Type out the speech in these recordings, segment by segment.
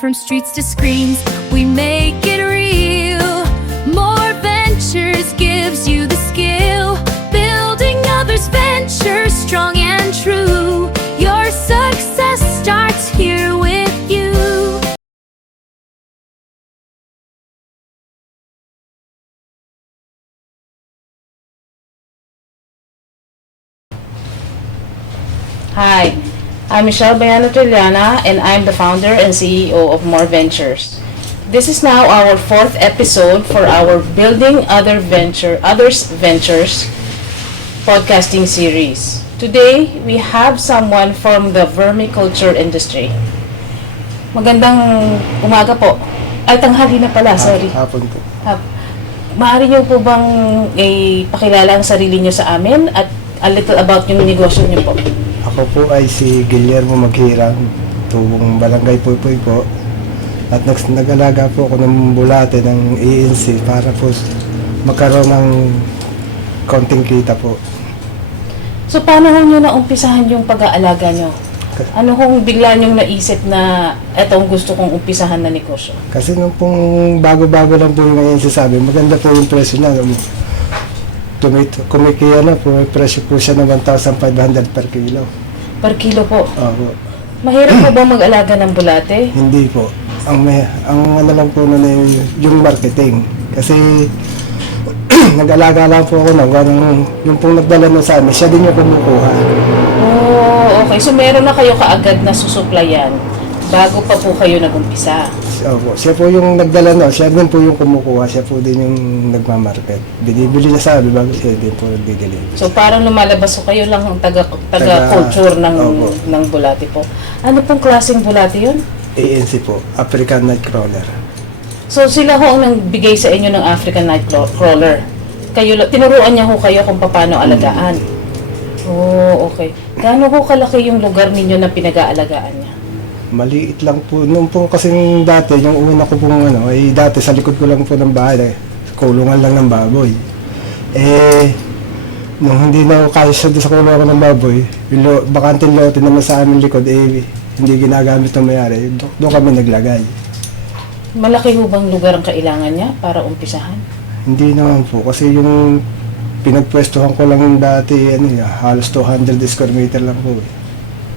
From streets to screens, we make it real. More Ventures gives you the skill. Building others' ventures strong and true. Your success starts here with you. Hi, I'm Michelle Bayano Trillana and I'm the founder and CEO of More Ventures. This is now our fourth episode for our Building Others Ventures podcasting series. Today, we have someone from the vermiculture industry. Magandang umaga po. Ay, tanghali na pala, sorry. Hapon po. Maaari niyo po bang ipakilala ang sarili niyo sa amin at a little about yung negosyo niyo po? Ako po ay si Guillermo Maghirang, tubong Barangay Puypuy po. At nag-alaga po ako ng bulate ng ANC para po magkaroon ng konting kita po. So, paano ho nyo naumpisahan yung pag-aalaga nyo? Ano kung bigla nyong naisip na etong gusto kong umpisahan na negosyo? Kasi nung pong bago-bago lang po yung ANC sabi, maganda po yung presyo na. Kumikiya na po, may presyo po siya ng 1,500 per kilo. Per kilo po? Opo. Mahirap po ba mag-alaga ng bulate? Hindi po. Ang ano lang po nun yung marketing. Kasi nag-alaga lang po ako yung pong nagdala na sa amin, siya din yung kumukuha. Oh, okay. So meron na kayo kaagad na susuplayan bago pa po kayo nag-umpisa? Opo. Siya po yung nagdala na, siya din po yung kumukuha, siya po din yung nagmamarket. Binibili niya sa amin bago siya din po nagdi-deliver. So parang lumalabas so kayo lang ang taga-culture ng bulate po. Ano pong klaseng bulate yun? ANC po, African Nightcrawler. So sila ho ang nagbigay sa inyo ng African Nightcrawler. Tinuruan niya ho kayo kung paano alagaan. Oh, okay. Gaano ho kalaki yung lugar ninyo na pinag-aalagaan niya? Maliit lang po. Nung po kasing dati, yung una ko pong ay dati sa likod ko lang po ng bahay, kulungan lang ng baboy. Nung hindi na kaya siya sa kulungan ng baboy, yung bakanting lote naman sa aming likod, hindi ginagamit ng mayari. Doon kami naglagay. Malaki ho bang lugar ang kailangan niya para umpisahan? Hindi naman po, kasi yung pinagpwestuhan ko lang dati, halos 200 square meter lang po.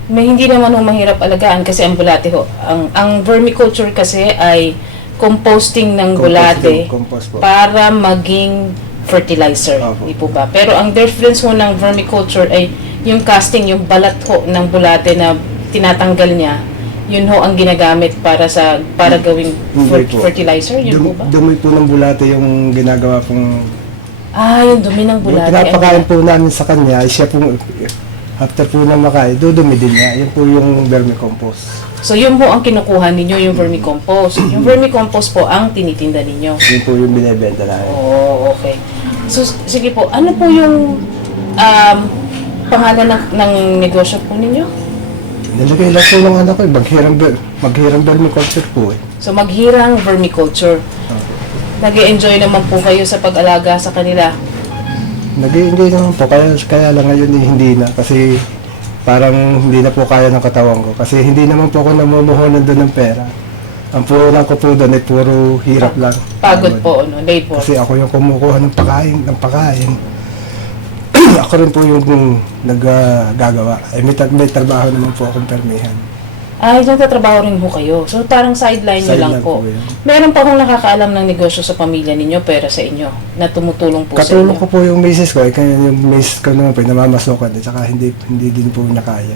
May hindi naman ho mahirap alagaan kasi ang bulate ho. Ang vermiculture kasi ay composting ng bulate para maging fertilizer. Di po ba? Pero ang difference ho ng vermiculture ay yung casting, yung balat ho ng bulate na tinatanggal niya, yun ho ang ginagamit para gawing fertilizer, yun po ba? Dumi po ng bulate yung ginagawa pong... yung dumi ng bulate. Yung pinapakain po namin sa kanya, siya po, after po na makain, dudumi din niya. Yan po yung vermicompost. So yun po ang kinukuha ninyo, yung vermicompost. Yung vermicompost po ang tinitinda ninyo. Yun po yung binibenta namin. Oh, okay. So sige po, ano po yung pangalan ng negosyo po ninyo? Nilagay lang po ng anak ko, maghirang vermiculture po eh. So maghirang vermiculture. Nag-i-enjoy naman po kayo sa pag-alaga sa kanila? Nag-i-enjoy naman po, kaya lang ngayon hindi na. Kasi parang hindi na po kaya ng katawan ko. Kasi hindi naman po ako namumuhunan doon ng pera. Ang puhunan ko po doon ay puro hirap lang. Pagod po, no? Labor. Kasi ako yung kumukuha ng pagkain. Ako rin po yung naggagawa. May trabaho naman po akong permihan. Nagtatrabaho rin po kayo. So parang sideline nyo lang po. Meron pa akong nakakaalam ng negosyo sa pamilya ninyo, pera sa inyo, na tumutulong po sa inyo? Katulong ko po yung misis ko. Kaya yung misis ko naman po, namamasukan. At saka hindi din po niya kaya.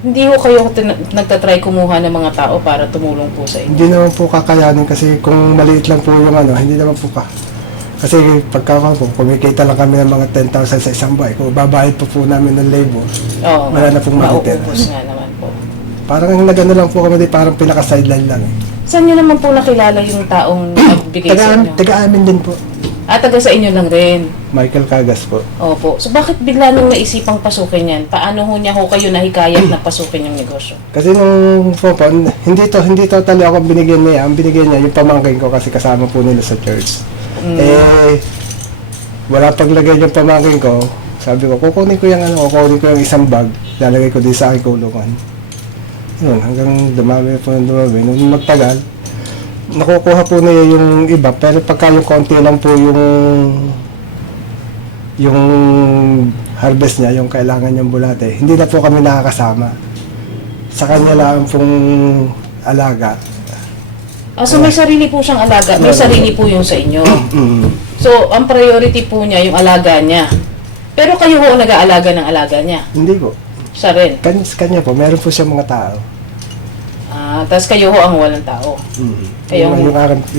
Hindi ko kayo nagtatry kumuha ng mga tao para tumulong po sa inyo? Hindi naman po kakayanin kasi kung maliit lang po yung hindi naman po Kasi pagka po, kumikita lang kami ng mga 10,000 sa isang buhay. Kung babayad po namin ng labor, wala na pong matitira. Mauubos nga naman po. Parang nagano lang po kami, parang pinaka-sideline lang eh. Saan nyo naman po nakilala yung taong nagbigay sa inyo? Taga-amin din po. Taga sa inyo lang rin? Michael Cagas po. Opo. So bakit bigla nung naisipang pasukin yan? Paano ho niya kayo nahikayat na pasukin yung negosyo? Kasi nung po, hindi totally ako binigyan niya. Ang binigyan niya yung pamangkin ko kasi kasama po nila sa church. Wala paglagay yung pamangkin ko. Sabi ko, kukunin ko yung isang bag, lalagay ko din sa aking kulungan. Yun, hanggang dumami po ng dumami. Nung magtagal, nakukuha po niya yung iba, pero pagka yung konti lang po yung harvest niya, yung kailangan niyang bulate, hindi na po kami nakakasama. Sa kanya lang pong alaga. So may sarili po siyang alaga, may sarili po yung sa inyo. So, ang priority po niya, yung alaga niya. Pero kayo ho ang nag-aalaga ng alaga niya. Hindi po. Siya rin. Kanya po, meron po siya mga tao. Tapos kayo ho ang walang tao. Kayo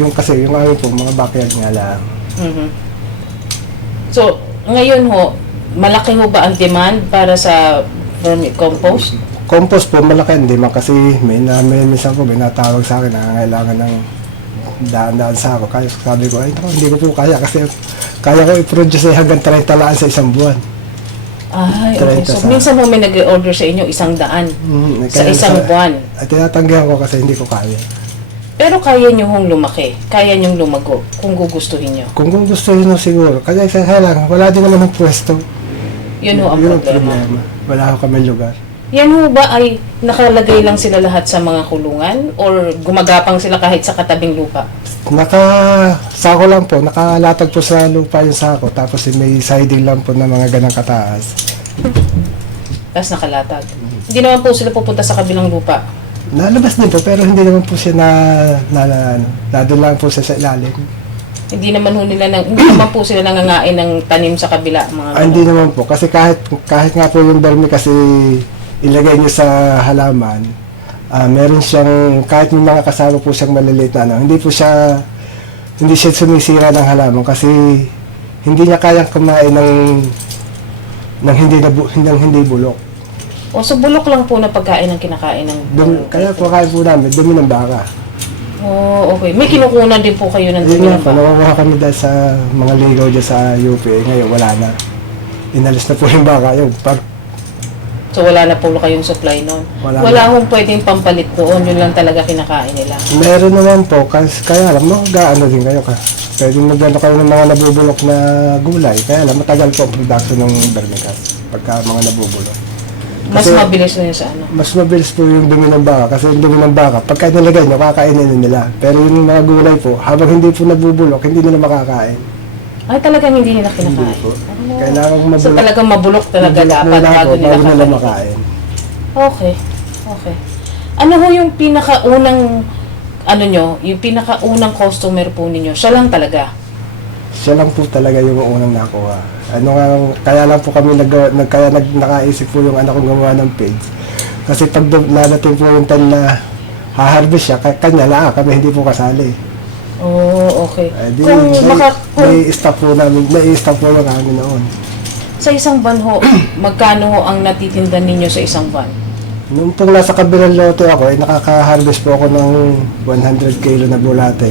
Kasi yung akin po, mga backyard nga lang. So, ngayon ho, malaki ho ba ang demand para sa vermicompost? Compost po, malaki hindi man kasi may minsan po may natawag sa akin na kailangan ng daan-daan sa ako. Kaya sabi ko, ay hindi ko po kaya kasi kaya ko i-produce hanggang 30 laan sa isang buwan. Ay, okay. So, minsan ho may nag-order sa inyo 100 sa isang buwan. At tinatanggihan ko kasi hindi ko kaya. Pero kaya nyo hong lumaki, kaya nyong lumago kung gugustuhin nyo. Kung gusto nyo siguro, kasi kailangan, wala din naman ng pwesto. Yun ho ang problema. Wala ako kami lugar. Yan ho ba ay nakalagay lang sila lahat sa mga kulungan or gumagapang sila kahit sa katabing lupa? Sako lang po, nakalatag po sa lupa yung sako, tapos may siding lang po na mga ganang kataas. Tapos nakalatag. Hindi naman po sila pupunta sa kabilang lupa. Nalabas din po, pero hindi naman po siya nadun lang po siya sa ilalim. Hindi naman po sila nangangain ng tanim sa kabila. Hindi naman po, kasi kahit nga po yung vermi kasi ilagay niyo sa halaman, meron siyang, kahit may mga kasama po siyang maliliit na hindi siya sumisira ng halaman kasi hindi niya kayang kumain ng hindi bulok. O so bulok lang po na pagkain ang kinakain ng kaya po kain po namin, dumi ng baka. Oh, okay. May kinukunan din po kayo ng dumi ng baka. Nakukuha kami dahil sa mga ligaw dyan sa UP, ngayon wala na. Inalis na po yung baka, So wala na po kayong supply noon. Wala hong pwedeng pampalit doon, yun lang talaga kinakain nila. Meron naman po, kaya lang, mag-ano din kayo ka. Pwede magano kayo ng mga nabubulok na gulay, kaya lang matagal po ang production ng vermicast pagka mga nabubulok. Mas mabilis na yun sa ano? Mas mabilis po yung dumi ng baka, kasi yung dumi ng baka, pagka nilagay nyo, kakainin nila. Pero yung mga gulay po, habang hindi po nabubulok, hindi nila makakain. Ay, talagang hindi nila kinakain? Hindi po. Kailangan mabulok. So talagang mabulok talaga dapat bago nila makain. Okay. Ano ho yung pinakaunang, yung pinakaunang customer po ninyo? Siya lang talaga? Siya lang po talaga yung unang nakuha. Kaya lang po kami nakaisip po yung anak kong gumawa ng page. Kasi pag nadating po yung time na haharvest siya, kanya lang kami hindi po kasali. Oh, okay. May stop po yung amin noon. Sa isang buwan ho, magkano ho ang natitinda ninyo sa isang buwan? Nung pong nasa kabilang lote ako, nakaka-harvest po ako ng 100 kilo na bulate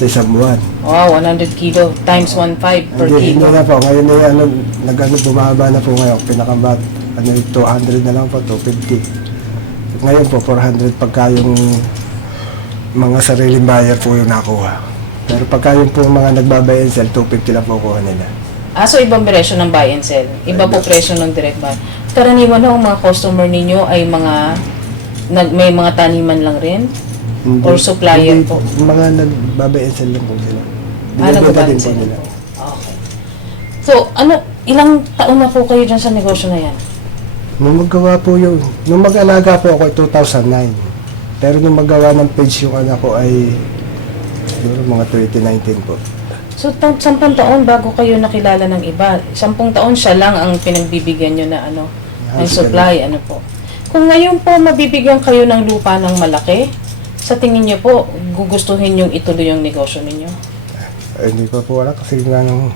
sa isang buwan. Wow, 100 kilo times 1.5 per kilo. Hindi na po. Ngayon bumaba na po ngayon. Pinakabat, 200 na lang po, 250. Ngayon po, 400 pagka yung mga sariling buyer po yung nakuha. Pero pagka yung po mga nagbabay and sell, 250 lang po kuha nila. So ibang presyo ng buy and sell. Iba po presyo ng direct buy. Karaniwan ho, mga customer ninyo ay may mga taniman lang rin? Or supplier po? Mga nagbabay and sell lang po sila. Nagbabay and sell nila. Okay. So, ilang taon na po kayo dyan sa negosyo na yan? Nung mag-alaga po ako 2009. Pero nung magawa ng page yung anak ko ay siguro mga 2019 po. So, 10 taon bago kayo nakilala ng iba. 10 taon siya lang ang pinagbibigyan nyo na ng supply, po. Kung ngayon po mabibigyan kayo ng lupa ng malaki, sa tingin nyo po, gugustuhin yung ituloy yung negosyo ninyo? Hindi pa po wala kasi nga nung...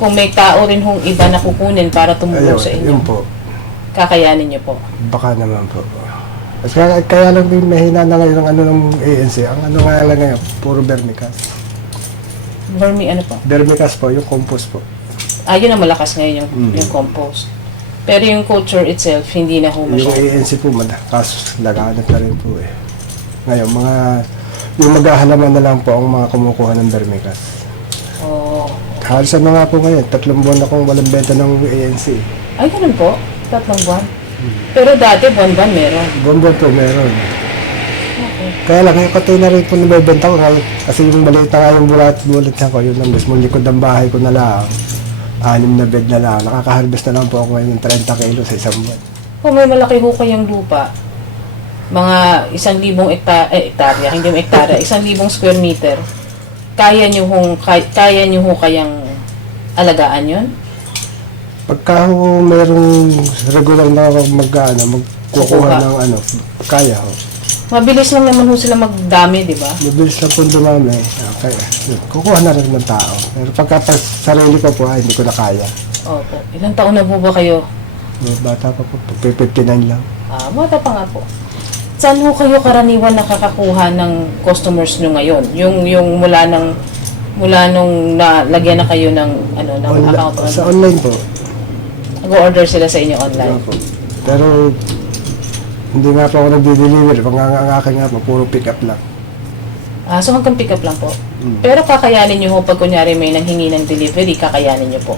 Kung may tao rin hong iba na kukunin para tumulong sa inyo, yun po. Kakayanin nyo po? Baka naman po. Kaya lang din mahina na ngayon ng ANC. Ang nga lang ngayon, puro vermicast. Po? Vermicast po, yung compost po. Yun ang malakas ngayon, yung compost. Pero yung culture itself, hindi na ho masyado. Yung ANC po, kaso laganap na rin po eh. Ngayon, yung maghahalaman na lang po ang mga kumukuha ng vermicast. Oh. Halos nga po ngayon, 3 buwan akong walang benta ng ANC. Ay, ganun po? 3 buwan? Pero dati, buwan-buwan meron. Buwan-buwan po meron. Okay. Kaya lang, yung container rin po nabibenta ko ngayon. Kasi yung balita nga yung bulat ko, yun ang mismo likod ng bahay ko na lang. 6 na bed na lang. Nakaka-harvest na lang po ako ngayon ng 30 kilo sa isang buwan. Kung may malaki ho kayang lupa, mga 1,000 hektarya, hindi mo hektarya, 1,000 square meter, kaya nyo ho kayang alagaan yun? Pagka ho mayroong regular na magkukuha Kukuha. ng kaya ho. Mabilis lang naman ho sila magdami, di ba? Mabilis lang po dumami. Okay. Kukuha na rin ng tao. Pero pagka sarili ko po, hindi ko na kaya. Opo. Ilang taon na po ba kayo? Bata pa po, 59 lang. Bata pa nga po. Saan ho kayo karaniwan nakakakuha ng customers nyo ngayon? Yung mula nung nalagyan na kayo ng account Sa online? online po. Nag-order sila sa inyo online? Po. Pero hindi nga po ako nagdi-deliver. Pangangangakay nga po, puro pick up lang. So hanggang pick up lang po. Pero kakayanin nyo ho pag kunyari may nanghingi ng delivery, kakayanin nyo po.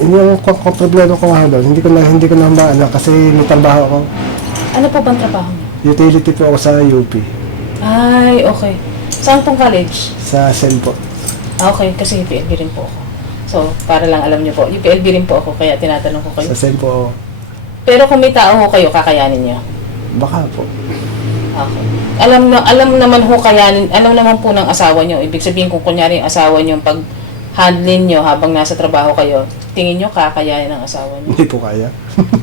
Yung problema ko nga doon, hindi ko na kasi may trabaho ako. Ano po bang trabaho nyo? Utility po ako sa UP. Ay, okay. Saan pong college? Sa SEN po. Okay, kasi UPLB rin po ako. So, para lang alam nyo po, UPLB rin po ako, kaya tinatanong ko kayo. Sa SEN po ako. Pero kung may tao ho kayo, kakayanin nyo? Baka po. Okay. Alam naman ho kayanin, alam naman po ng asawa nyo. Ibig sabihin kung kunyari yung asawa nyo, pag handling nyo habang nasa trabaho kayo, tingin nyo kakayanin ng asawa nyo? Hindi po kaya.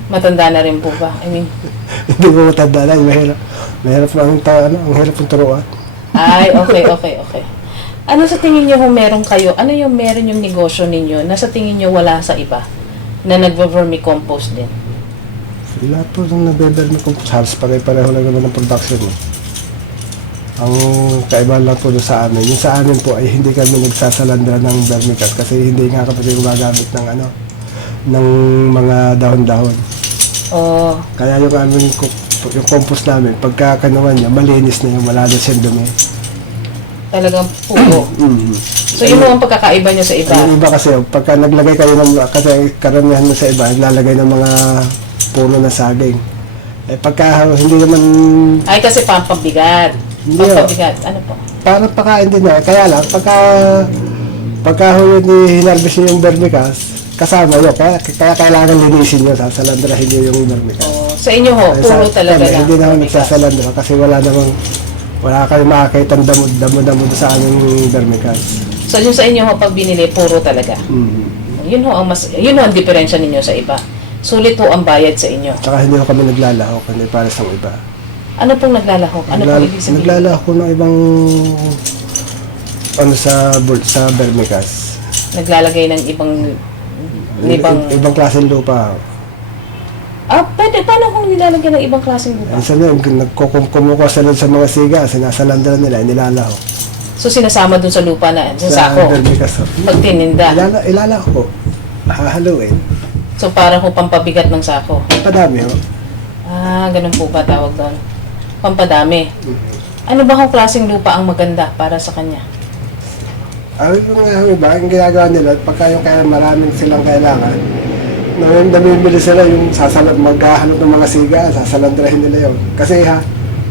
Matanda na rin po ba? I mean, Hindi po matanda na. Mahirap lang ang hirap ng turuan. ay, okay. Ano sa tingin nyo kung meron kayo, ano yung meron yung negosyo ninyo na sa tingin nyo wala sa iba na nagvo-vermicompost din? Lahat po nung nagbe-vermi ko, halos pare-pareho lang naman ng production. Ang kaibahan lang po doon sa amin. Yung sa amin po ay hindi kami nagsasalandra ng vermicast kasi hindi nga kapatid gumagamit ng mga dahon-dahon. Oh, Kaya yung yung compost namin, pagka kanuhan niya, malinis na yung wala na siyang dumi. talagang pugo. So yun ang pagkakaiba nyo sa iba. Yung iba kasi, pagka naglagay kayo kasi karamihan mo sa iba, naglalagay ng mga puno na saging. Pagka hindi naman, Ay, kasi pampabigat. Hindi, Pampabigat. Ano po? parang pakain din na. Kaya lang, pagka hinarvest niyo yung vermicast, kasama yun. Kaya kailangan linisin nyo, sasalandrahin nyo yung vermicast. Oh, sa inyo ho, puro talaga lang. Hindi naman nagsasalandra kasi wala kayong makakita ng damo-damo sa aming vermicast. So yung sa inyo ho, pag binili, puro talaga. Yun ho ang diferensya ninyo sa iba. Sulit ho ang bayad sa inyo. Tsaka hindi ko kami naglalahok, hindi para sa iba. Ano pong naglalahok? Ano pong ibig sabihin? Naglalahok ko ng ibang sa vermicast. Naglalagay ng ibang Ibang klaseng lupa. pwede. Paano kung nilalagyan ng ibang klaseng lupa? Minsan yun, kumukuha sila sa mga siga, sinasalandra nila, nilalahok. So sinasama dun sa lupa na, sa sako, vermicast. pag tininda. Ilalahok ko. Hahaluin. So parang ho pampabigat ng sako. Padami ho. Ganun po ba tawag doon? Pampadami. Ano ba kung klaseng lupa ang maganda para sa kanya? Yung iba, ang ginagawa nila, pagka yung kaya maraming silang kailangan, namimili sila yung maghahanap ng mga siga, sasalandrahin nila yun. Kasi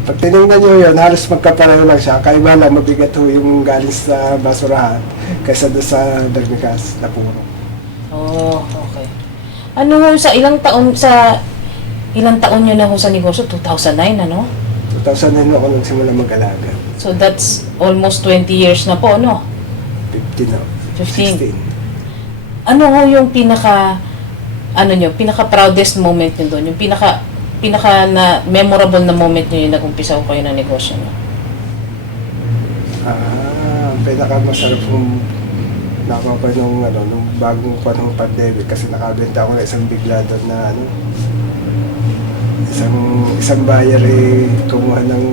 pag tinignan nyo yun, halos magkapareho lang siya, kaiba lang mabigat ho yung galing sa basurahan kaysa doon sa vermicast na puro. Oh, okay. Ano ho, ilang taon nyo na ho sa negosyo? 2009, ano? 2009 ako nagsimula mag-alaga. So that's almost 20 years na po, no? 15 na. 15. Ano ho yung pinaka proudest moment nyo doon? Yung pinaka na memorable na moment nyo yung nag-umpisa ko kayo ng negosyo nyo? Ang pinakamasarap kong nakuha ko nung bagong panahon pandemic kasi nakabenta ako ng isang bigla doon na isang buyer kumuha ng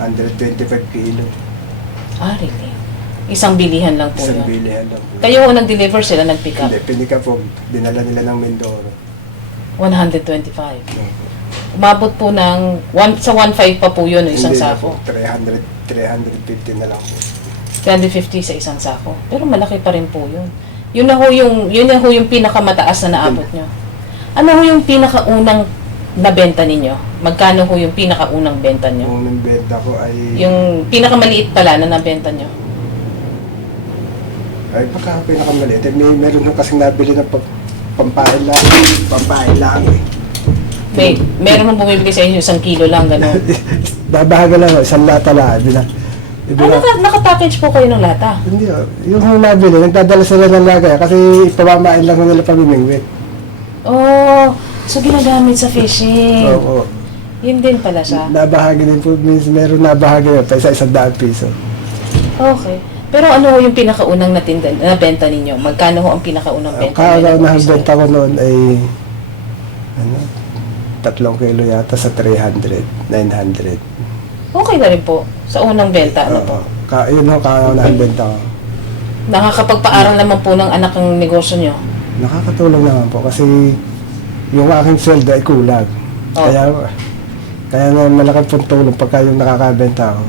125 kilo. Really? Isang bilihan lang po Isang yun? bilihan lang po. Kayo ho nag-deliver, sila nag-pick up? Hindi, pinika po. Dinala nila ng Mindoro. 125. Umabot po ng, sa 1.5 pa po yun, isang Hindi na sako. po, 350 na lang po. 350 sa isang sako. Pero malaki pa rin po yun. Yun na ho yung pinakamataas na naabot nyo. Ano ho yung pinakaunang nabenta ninyo? Magkano ho yung pinakaunang benta nyo? Unang benta ko ay... Yung pinakamaliit pala na nabenta nyo? Ay, baka pinakamaliit. Meron nung kasing nabili ng pampain lang. Pampain lang eh. Meron mong bumibigay sa inyo 1 kilo lang, gano'n. Nabahaga lang, isang lata lang. Naka-package po kayo ng lata? Hindi, yung nabili, nagdadala sila ng lagay kasi ipamamain lang nila pamimingwit. Oh, so ginagamit sa fishing. Oo. Yun din pala siya. Nabahagi din po, meron nabahagi na pa, 100 piso. Okay. Pero ano ho yung pinakaunang nabenta ninyo? Magkano ho ang pinakaunang Ang benta? kauna ng benta ko noon ay 3 kilo yata sa 300, 900. Okay na rin po. Sa unang benta, ano po? Yun ang kauna ng benta ko. Nakakapagpaaral naman po ng anak ang negosyo nyo. Nakakatulong naman po kasi yung aking sweldo ay kulang. Oh. Kaya nga malaking pong tulong pagka yung nakakabenta ko.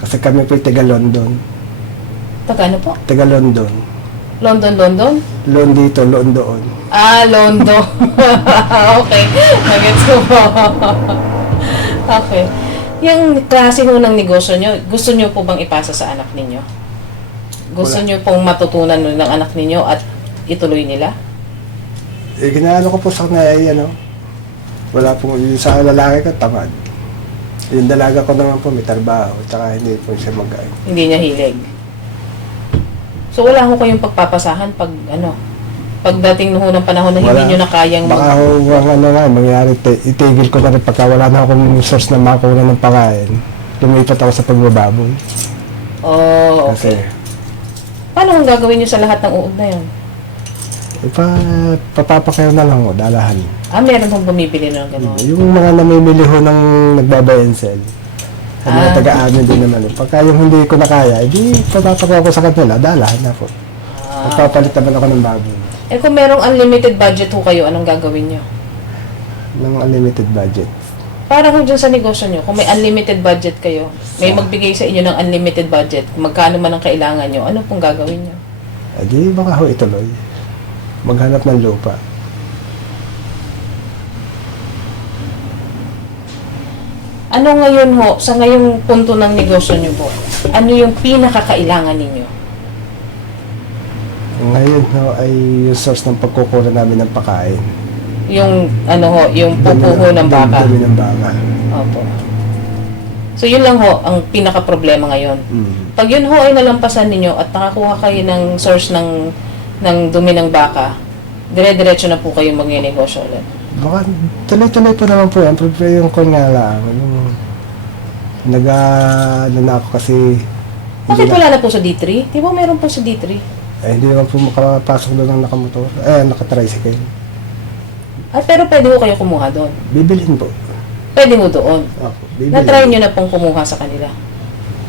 Kasi kami po taga London. Taga ano po? Taga London. London? Loan dito, loan doon. Ah, London. Okay. Nagets ko po. Okay. Yung klase ho ng negosyo nyo, gusto nyo po bang ipasa sa anak ninyo? Gusto Wala. nyo pong matutunan ng anak ninyo at ituloy nila? Ginaano ko po sa kanya ay wala pong yung sa lalaki ko, tamad. Yung dalaga ko naman po may trabaho, tsaka hindi po siya Hindi niya hilig. So wala ho kayong pagpapasahan pag pagdating ho ng panahon na hindi nyo na kayang baka ho, mangyayari, itigil ko na rin pagka wala na akong source na makuha ng pagkain. Lumipat ako sa pagbababoy. Oh, okay. Kasi, Paano kung gagawin nyo sa lahat ng uod na yun? papapakayo na lang ho, dalahan. Meron hong bumibili ng gano'n. Yung mga namimili ho ng nagbabuy and sell. Ang mga taga-amin din naman. Pagka yung hindi ko na kaya, edi papapakayo ko sa kanila, dalahan na po. Magpapalit naman ako ng baboy. Kung merong unlimited budget ho kayo, anong gagawin nyo? Ng unlimited budget. Para kung dyan sa negosyo nyo, kung may unlimited budget kayo, may magbigay sa inyo ng unlimited budget, kung magkano man ang kailangan nyo, ano pong gagawin nyo? Edi baka ho ituloy. Maghanap ng lupa. Ano ngayon ho, sa ngayong punto ng negosyo nyo po, ano yung pinakakailangan ninyo? Ngayon ho ay yung source ng pagkukuha namin ng pagkain. Yung yung pupo ho ng baka. Dami ng baka. Opo. So yun lang ho, ang pinaka-problema ngayon. Pag yun ho ay nalampasan ninyo at nakakuha kayo ng source ng dumi ng baka, dire-diretso na po kayo mag-negosyo ulit. Baka tuloy-tuloy po naman po yan. Pero yung ko nga lang, na ako kasi... Bakit wala na po sa D3? Di ba meron po sa D3? Hindi naman po makapasok doon ng nakamotor. Nakatricycle. Pero pwede ho kayo kumuha doon. Bibilhin po. Pwede mo doon. Opo, bibilhin. Na-try nyo na pong kumuha sa kanila.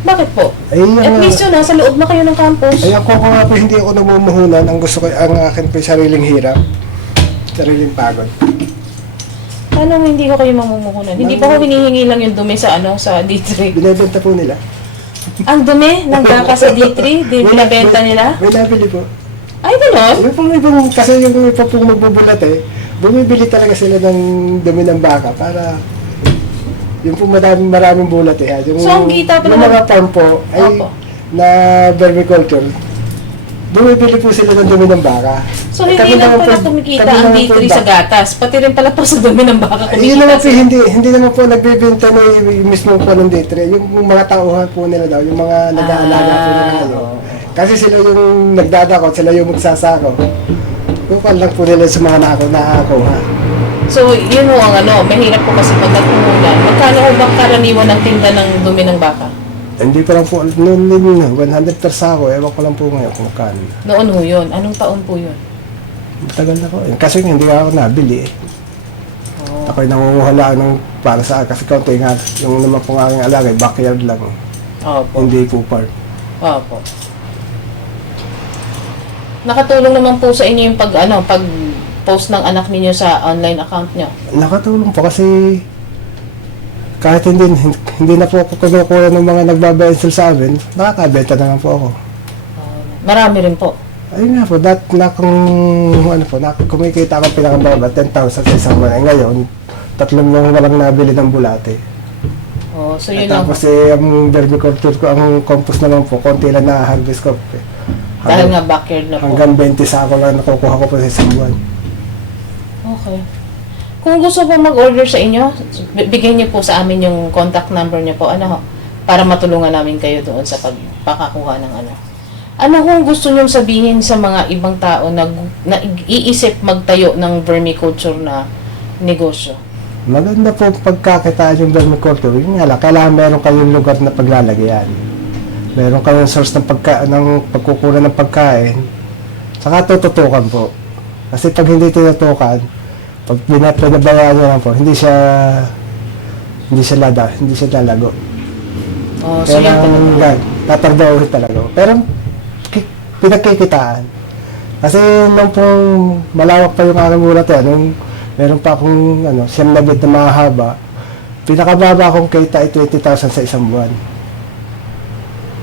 Bakit po? At Yung, least yun, nasa loob na kayo ng campus. ako nga po, hindi ako namumuhunan. Ang gusto ko, ang akin po sariling hirap. Sariling pagod. Paano hindi ko kayo mamumuhunan? Hindi ba ko hinihingi lang yung dumi sa sa D3? Binibenta po nila. Ang dumi ng baka sa D3? Binabenta nila? May nabili po. Ay, gano'n? Yung pong ibang, kasi yung iba pong magbubulat bumibili talaga sila ng dumi ng baka para yung pong maraming bulat Yung, So, ang kita pala yung mga farm po ay Opo. na vermiculture, bumibili po sila ng dumi ng baka. So, hindi lang pala kumikita ang D3 sa gatas. Pati rin pala po sa dumi ng baka Yun naman po, kumikita. hindi naman po nagbibenta na mismo po ng D3. Yung mga tauhan po nila daw, yung mga nag-aalaga po na oo. Kasi sila yung nagdadakot, sila yung magsasako. Kung lang po nila sa mga nakakuha. So, yun ho ang mahirap po kasi pag nagpuhunan. Magkano ho bang karaniwan ng tinda ng dumi ng baka? Hindi ko lang po, noon 100 per sako, ewan ko lang po ngayon kung kano. Noon ho yun. Anong taon po yun? Matagal na ko. Kasi hindi ako nabili Oh. Ako'y nangunguha lang ng para sa kasi kaunti nga, yung naman po aking alagay, backyard lang. Opo. Hindi po park. Opo. Nakatulong naman po sa inyo yung pag post ng anak ninyo sa online account nyo. Nakatulong po kasi kahit hindi na po ako kinukuha ng mga nagbabayad sa amin, nakakabenta naman po ako. Marami rin po. Ayun nga po, kumikita ako pinakababa, 10,000 sa isang buwan. Ngayon, 3 lang walang nabili ng bulate. Oh, so At yun lang. tapos ang vermiculture ko, ang compost naman po, konti lang na-harvest ko. Dahil nga backyard na po. Hanggang 20 sako lang nakukuha ko po sa isang buwan. Okay. Kung gusto po mag-order sa inyo, bigyan niyo po sa amin yung contact number niyo po, ano ho, para matulungan namin kayo doon sa pagpakakuha ng ano. Ano kung gusto niyo sabihin sa mga ibang tao na iisip magtayo ng vermiculture na negosyo? Maganda po pagkakitaan yung vermiculture. Yun nga lang, kailangan meron kayong lugar na paglalagyan. Meron kayong source ng pagkukunan ng pagkain. Saka tututukan po. Kasi pag hindi tinutukan, pag pinabayaan nyo lang po, hindi siya lalago. Oh, so yun Kailangan tatardaw talaga. Pero pinagkikitaan. Kasi nung pong malawak pa yung aking bulat nung meron pa akong siyam na bed na mahaba, pinakababa akong kita ay 20,000 sa isang buwan.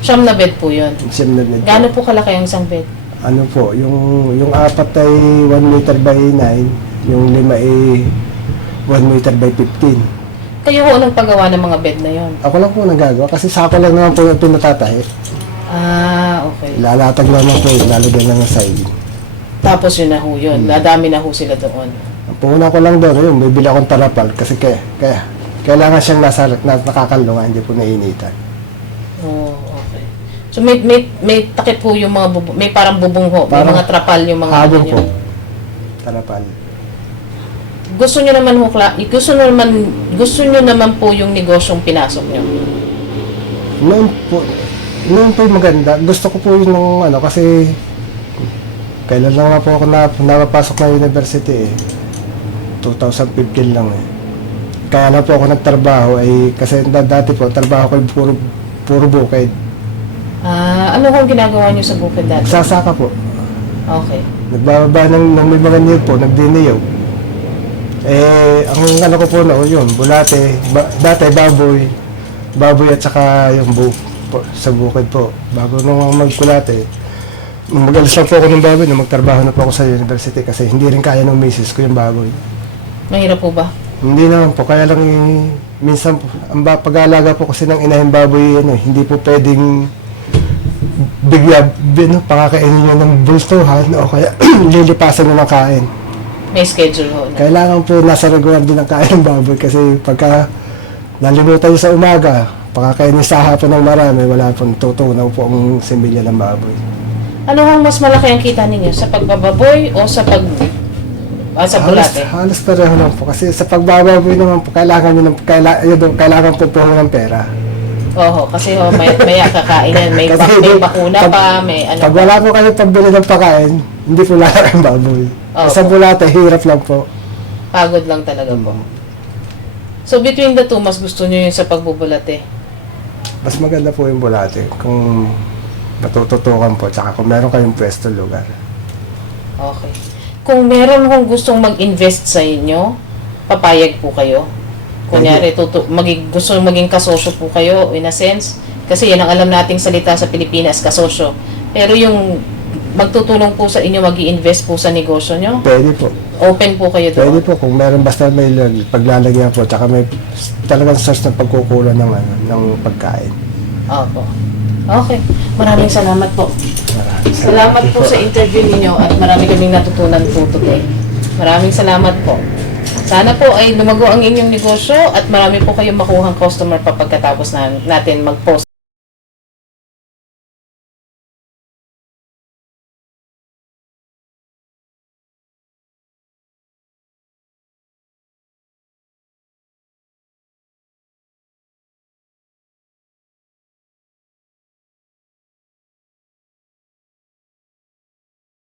Siyam na bed po yun. Siyam na bed. Gaano po kalaki ang isang bed? Ano po, yung apat ay 1 meter by 9, yung 5 ay 1 meter by 15. Kayo ho nagpagawa ng mga bed na yon? Ako lang po nagagawa kasi sako lang naman po yung pinatatahi. Ah, okay. Lalatag naman po yun, lalagyan lang ng siding. Tapos yun na ho yun. Nadami na ho sila doon. Ang puhunan ko lang doon, yun, bibili akong tarapal kasi kailangan siyang nakakalungan, hindi po nainitan. Oh, okay. So may takip po yung mga bubong, may parang bubong ho, may Parang mga trapal yung mga habon ano po. nyo. Tarapal. Gusto nyo naman ho, gusto nyo naman po yung negosyong pinasok nyo. Noon po maganda. Gusto ko po yun kasi kailan lang na po ako napapasok na university 2015 lang Kaya na po ako nagtrabaho kasi dati po trabaho ko puro bukid. Ano kung ginagawa nyo sa bukid dati? Sasaka po. Okay. Nagbababa ng may mga niyog po, nagdiniyaw. Ang ko po yun, bulate, dati baboy at saka yung sa bukid po. Bago nung magkulate, mag-alis lang po ako ng baboy na magtrabaho na po ako sa university kasi hindi rin kaya ng misis ko yung baboy. Mahirap po ba? Hindi naman po, kaya lang minsan po, ang pag-aalaga po kasi ng inahing baboy, hindi po pwedeng pakakainin nyo ng bultuhan o kaya lilipasan nyo ng kain. May schedule ho. No? Kailangan po nasa regular din ang kain ng baboy kasi pagka nalimutan nyo sa umaga, pakakainin sa hapon ng marami, wala pong tutunaw po ang simbilya ng baboy. Ano ang mas malaki ang kita ninyo? Sa pagbababoy o sa sa bulate? Halos pareho lang po kasi sa pagbababoy naman po kailangan po po ng pera. Oo, kasi may kakainan, may bakuna pa, may ano. Pag wala po kayo pagbili ng pagkain, hindi po lalaki ang baboy. Sa bulate, hirap lang po. Pagod lang talaga po. So between the two, mas gusto nyo yung sa pagbubulate? Mas maganda po yung bulate kung matututukan po, tsaka kung meron kayong pwesto lugar. Okay. Kung meron kong gustong mag-invest sa inyo, papayag po kayo? Kunyari, gusto maging kasosyo po kayo, in a sense, kasi yan ang alam nating salita sa Pilipinas, kasosyo. Pero yung magtutulong po sa inyo, mag-i-invest po sa negosyo nyo, Pwede po. open po kayo doon? Pwede po kung meron basta may paglalagyan po, tsaka may talagang source ng pagkukulan ng pagkain. Opo. Okay. Maraming salamat po. Salamat po sa interview ninyo at marami kaming natutunan po today. Maraming salamat po. Sana po ay lumago ang inyong negosyo at marami po kayong makuhang customer pa pagkatapos natin mag-post.